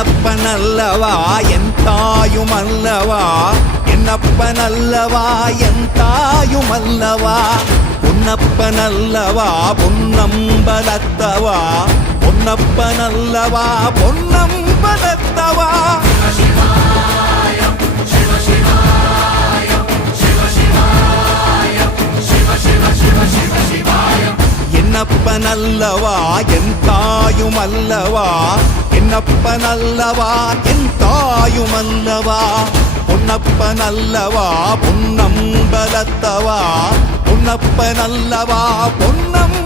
என்னப்பனல்லவா என் தாயுமல்லவா என்னப்பனல்லவா என் தாயுமல்லவா பொன்னப்பனல்லவா பொன்னம்பலத்தவா பொன்னப்பனல்லவா பொன்னம்பலத்தவா என்னப்பனல்லவா என் தாயுமல்லவா என்னப்பனல்லவா என் தாயுமல்லவா பொன்னப்பனல்லவா பொன்னம்பலத்தவா பொன்னப்பனல்லவா பொன்னம்